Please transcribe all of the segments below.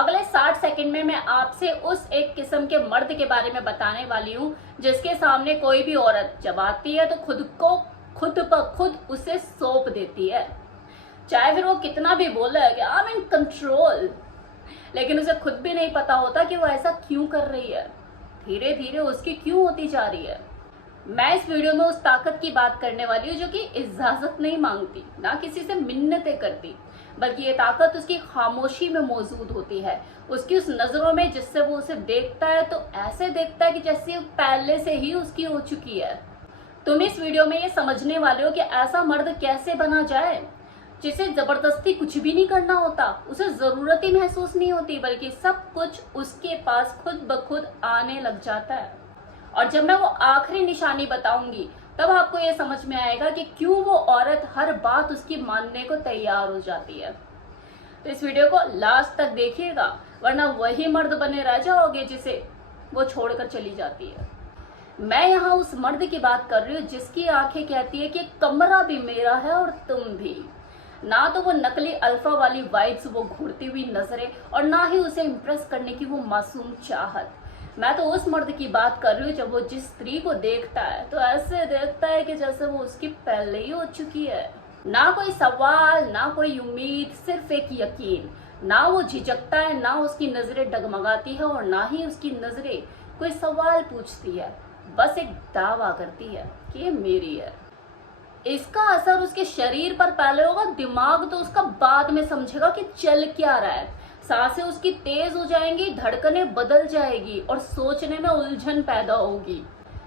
अगले 60 सेकंड में मैं आपसे उस एक किस्म के मर्द के बारे में बताने वाली हूँ जिसके सामने कोई भी औरत जब आती है तो खुद ब खुद उसे सौंप देती है, चाहे फिर वो कितना भी बोले कि आई एम इन कंट्रोल, लेकिन उसे खुद भी नहीं पता होता कि वो ऐसा क्यों कर रही है, धीरे धीरे उसकी क्यों होती जा रही है। मैं इस वीडियो में उस ताकत की बात करने वाली हूँ जो कि इजाजत नहीं मांगती, ना किसी से मिन्नतें करती, बल्कि ये ताकत उसकी खामोशी में मौजूद होती है, उसकी उस नजरों में जिससे वो उसे देखता है तो ऐसे देखता है कि जैसे वो पहले से ही उसकी हो चुकी है। तुम इस वीडियो में ये समझने वाले हो कि ऐसा मर्द कैसे बना जाए जिसे जबरदस्ती कुछ भी नहीं करना होता, उसे जरूरत ही महसूस नहीं होती, बल्कि सब कुछ उसके पास खुद ब खुद आने लग जाता है। और जब मैं वो आखिरी निशानी बताऊंगी तब आपको ये समझ में आएगा कि क्यों वो औरत हर बात उसकी मानने को तैयार हो जाती है। तो इस वीडियो को लास्ट तक देखिएगा, वरना वही मर्द बने रह जाओगे जिसे वो छोड़कर चली जाती है। मैं यहाँ उस मर्द की बात कर रही हूँ जिसकी आंखें कहती है कि कमरा भी मेरा है और तुम भी। ना तो वो नकली अल्फा वाली वाइब्स, वो घूरती हुई नजरें, और ना ही उसे इम्प्रेस करने की वो मासूम चाहत। मैं तो उस मर्द की बात कर रही हूँ जब वो जिस स्त्री को देखता है तो ऐसे देखता है कि जैसे वो उसकी पहले ही हो चुकी है। ना कोई सवाल, ना कोई उम्मीद, सिर्फ एक यकीन। ना वो झिझकता है, ना उसकी नजरें डगमगाती है, और ना ही उसकी नजरें कोई सवाल पूछती है, बस एक दावा करती है कि ये मेरी है। इसका असर उसके शरीर पर पहले होगा, दिमाग तो उसका बाद में समझेगा कि चल क्या रहा है। सांसें उसकी तेज हो जाएंगी, धड़कनें बदल जाएगी और सोचने में उलझन पैदा होगी,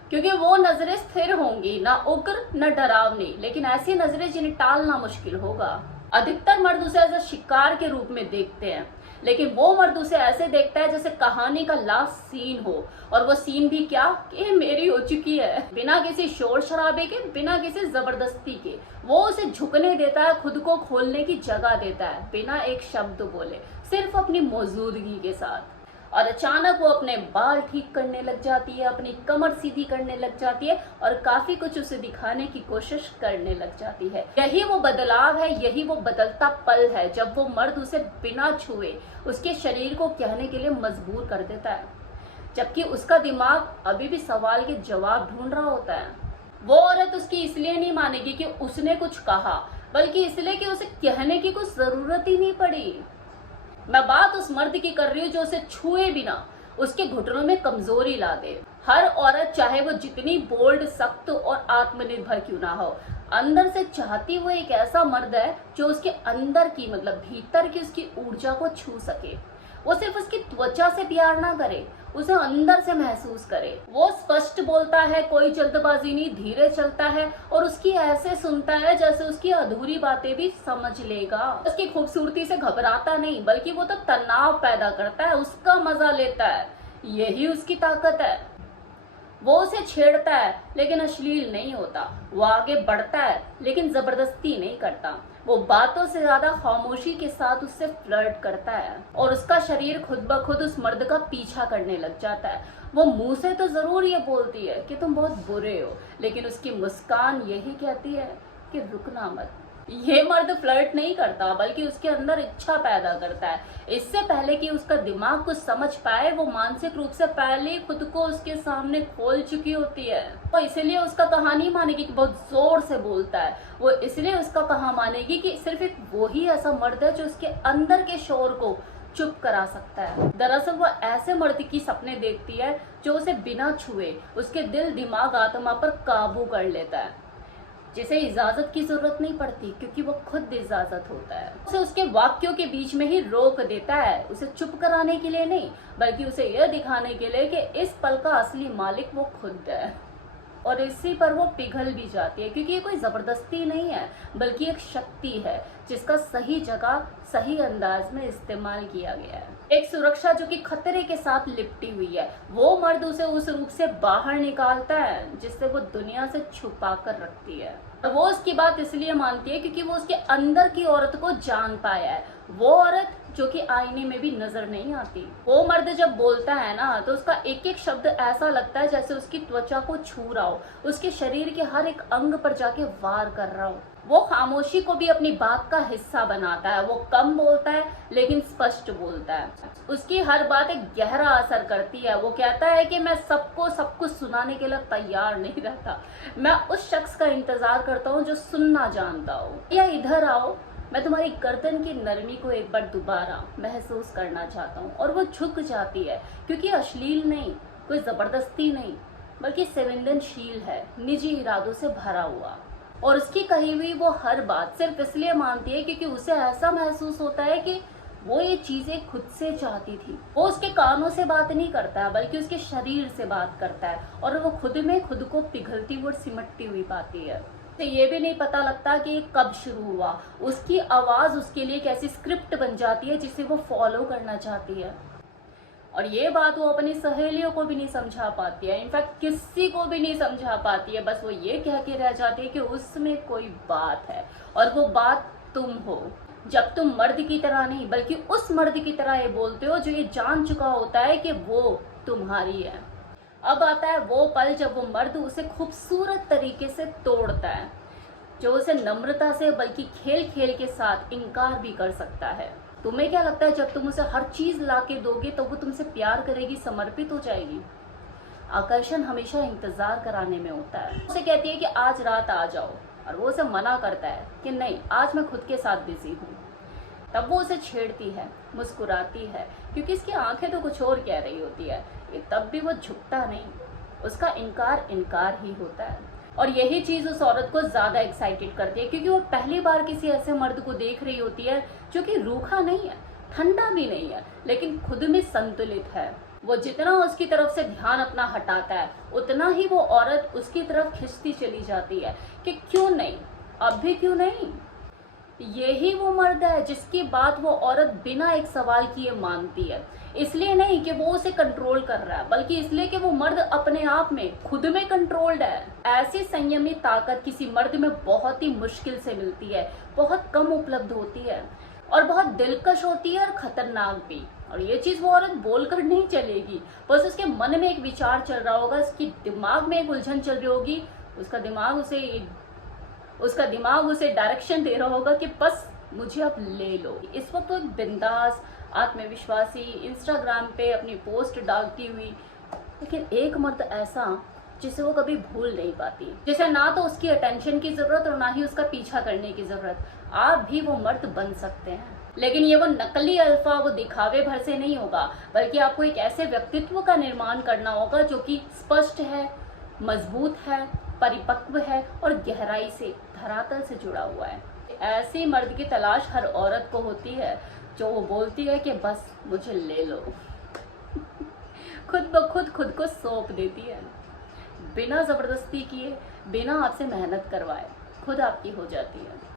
क्योंकि वो नजरें स्थिर होंगी, ना उग्र न डरावनी, लेकिन ऐसी नजरें जिन्हें टालना मुश्किल होगा। अधिकतर मर्द उसे एज शिकार के रूप में देखते हैं, लेकिन वो मर्द उसे ऐसे देखता है जैसे कहानी का लास्ट सीन हो, और वो सीन भी क्या कि मेरी हो चुकी है। बिना किसी शोर शराबे के, बिना किसी जबरदस्ती के वो उसे झुकने देता है, खुद को खोलने की जगह देता है, बिना एक शब्द बोले, सिर्फ अपनी मौजूदगी के साथ। और अचानक वो अपने बाल ठीक करने लग जाती है, अपनी कमर सीधी करने लग जाती है, और काफी कुछ उसे दिखाने की कोशिश करने लग जाती है। यही वो बदलाव है, यही वो बदलता पल है जब वो मर्द उसे बिना छुए उसके शरीर को कहने के लिए मजबूर कर देता है, जबकि उसका दिमाग अभी भी सवाल के जवाब ढूंढ रहा होता है। वो औरत उसकी इसलिए नहीं मानेगी कि उसने कुछ कहा, बल्कि इसलिए कि उसे कहने की कुछ जरूरत ही नहीं पड़ी। मैं बात उस मर्द की कर रही हूँ जो उसे छुए बिना उसके घुटनों में कमजोरी ला दे। हर औरत, चाहे वो जितनी बोल्ड, सख्त और आत्मनिर्भर क्यों ना हो, अंदर से चाहती वो एक ऐसा मर्द है जो उसके अंदर की, मतलब भीतर की उसकी ऊर्जा को छू सके। वो सिर्फ उसकी त्वचा से प्यार ना करे, उसे अंदर से महसूस करे। वो स्पष्ट बोलता है, कोई जल्दबाजी नहीं, धीरे चलता है, और उसकी ऐसे सुनता है जैसे उसकी अधूरी बातें भी समझ लेगा। उसकी खूबसूरती से घबराता नहीं, बल्कि वो तो तनाव पैदा करता है, उसका मजा लेता है। यही उसकी ताकत है। वो उसे छेड़ता है लेकिन अश्लील नहीं होता, वो आगे बढ़ता है लेकिन जबरदस्ती नहीं करता, वो बातों से ज्यादा खामोशी के साथ उससे फ्लर्ट करता है, और उसका शरीर खुद ब खुद उस मर्द का पीछा करने लग जाता है। वो मुंह से तो जरूर ये बोलती है कि तुम बहुत बुरे हो, लेकिन उसकी मुस्कान यही कहती है कि रुकना मत। ये मर्द फ्लर्ट नहीं करता, बल्कि उसके अंदर इच्छा पैदा करता है। इससे पहले कि उसका दिमाग कुछ समझ पाए, वो मानसिक रूप से पहले ही खुद को उसके सामने खोल चुकी होती है। वो इसलिए उसका कहानी मानेगी कि बहुत जोर से बोलता है, वो इसलिए उसका कहा मानेगी कि सिर्फ एक वो ही ऐसा मर्द है जो उसके अंदर के शोर को चुप करा सकता है। दरअसल वो ऐसे मर्द की सपने देखती है जो उसे बिना छुए उसके दिल, दिमाग, आत्मा पर काबू कर लेता है, जिसे इजाजत की जरूरत नहीं पड़ती, क्योंकि वो खुद इजाजत होता है। उसे उसके वाक्यों के बीच में ही रोक देता है, उसे चुप कराने के लिए नहीं, बल्कि उसे यह दिखाने के लिए कि इस पल का असली मालिक वो खुद है। और इसी पर वो पिघल भी जाती है, क्योंकि ये कोई जबरदस्ती नहीं है, बल्कि एक शक्ति है जिसका सही जगह, सही अंदाज में इस्तेमाल किया गया है। एक सुरक्षा जो कि खतरे के साथ लिपटी हुई है। वो मर्द उसे उस रूप से बाहर निकालता है जिससे वो दुनिया से छुपा कर रखती है, और वो उसकी बात इसलिए मानती है क्योंकि वो उसके अंदर की औरत को जान पाया है। वो औरत जो कि आईने में भी नजर नहीं आती। वो मर्द जब बोलता है ना, तो उसका एक एक शब्द ऐसा लगता है जैसे उसकी त्वचा को छू रहा हो, उसके शरीर के हर एक अंग पर जाके वार कर रहा हो। वो खामोशी को भी अपनी बात का हिस्सा बनाता है। वो कम बोलता है लेकिन स्पष्ट बोलता है। उसकी हर बात एक गहरा असर करती है। वो कहता है कि मैं सबको सब कुछ सुनाने के लिए तैयार नहीं रहता, मैं उस शख्स का इंतजार करता हूँ जो सुनना जानता हो। या इधर आओ, मैं तुम्हारी गर्दन की नरमी को एक बार दोबारा महसूस करना चाहता हूँ। और वो झुक जाती है, क्योंकि अश्लील नहीं, कोई जबरदस्ती नहीं, बल्कि संवेदनशील है, निजी इरादों से भरा हुआ। और उसकी कही हुई वो हर बात सिर्फ इसलिए मानती है क्योंकि उसे ऐसा महसूस होता है कि वो ये चीजें खुद से चाहती थी। वो उसके कानों से बात नहीं करता है, बल्कि उसके शरीर से बात करता है, और वो खुद में खुद को पिघलती हुई और सिमटती हुई पाती है। तो ये भी नहीं पता लगता कि ये कब शुरू हुआ। उसकी आवाज उसके लिए एक ऐसी स्क्रिप्ट बन जाती है जिसे वो फॉलो करना चाहती है। और ये बात वो अपनी सहेलियों को भी नहीं समझा पाती है, इनफैक्ट किसी को भी नहीं समझा पाती है। बस वो ये कह के रह जाती है कि उसमें कोई बात है, और वो बात तुम हो। जब तुम मर्द की तरह नहीं, बल्कि उस मर्द की तरह ये बोलते हो जो ये जान चुका होता है कि वो तुम्हारी है। अब आता है वो पल जब वो मर्द उसे खूबसूरत तरीके से तोड़ता है, जो उसे नम्रता से बल्कि खेल खेल के साथ इनकार भी कर सकता है। तुम्हें क्या लगता है, जब तुम उसे हर चीज ला के दोगे तो वो तुमसे प्यार करेगी, समर्पित हो जाएगी? आकर्षण हमेशा इंतजार कराने में होता है। उसे कहती है कि आज रात आ जाओ, और वो उसे मना करता है कि नहीं, आज मैं खुद के साथ बिजी हूँ। तब वो उसे छेड़ती है, मुस्कुराती है, क्योंकि इसकी आंखें तो कुछ और कह रही होती है। तब भी वो झुकता नहीं, उसका इनकार इनकार ही होता है। और यही चीज उस औरत को ज्यादा एक्साइटेड करती है, क्योंकि वो पहली बार किसी ऐसे मर्द को देख रही होती है जो कि रूखा नहीं है, ठंडा भी नहीं है, लेकिन खुद में संतुलित है। वो जितना उसकी तरफ से ध्यान अपना हटाता है, उतना ही वो औरत उसकी तरफ खिंचती चली जाती है कि क्यों नहीं, अब भी क्यों नहीं। यही वो मर्द है जिसकी बात वो औरत बिना एक सवाल किए मानती है। इसलिए नहीं कि वो उसे कंट्रोल कर रहा है, बल्कि इसलिए कि वो मर्द अपने आप में खुद में कंट्रोल्ड है। ऐसी संयमी ताकत किसी मर्द में बहुत ही मुश्किल से मिलती है, बहुत कम उपलब्ध होती है, और बहुत दिलकश होती है और खतरनाक भी। और ये चीज वो औरत बोलकर नहीं चलेगी, बस उसके मन में एक विचार चल रहा होगा, उसकी दिमाग में एक उलझन चल रही होगी, उसका दिमाग उसे डायरेक्शन दे रहा होगा कि बस मुझे अब ले लो। इस वक्त वो एक बिंदास, आत्मविश्वासी, इंस्टाग्राम पे अपनी पोस्ट डालती हुई, लेकिन एक मर्द ऐसा जिसे वो कभी भूल नहीं पाती, जिसे ना तो उसकी अटेंशन की जरूरत और ना ही उसका पीछा करने की जरूरत। आप भी वो मर्द बन सकते हैं, लेकिन ये वो नकली अल्फा, वो दिखावे भर से नहीं होगा, बल्कि आपको एक ऐसे व्यक्तित्व का निर्माण करना होगा जो कि स्पष्ट है, मजबूत है, परिपक्व है और गहराई से धरातल से जुड़ा हुआ है। ऐसी मर्द की तलाश हर औरत को होती है जो वो बोलती है कि बस मुझे ले लो। खुद ब खुद को सौंप देती है, बिना जबरदस्ती किए, बिना आपसे मेहनत करवाए खुद आपकी हो जाती है।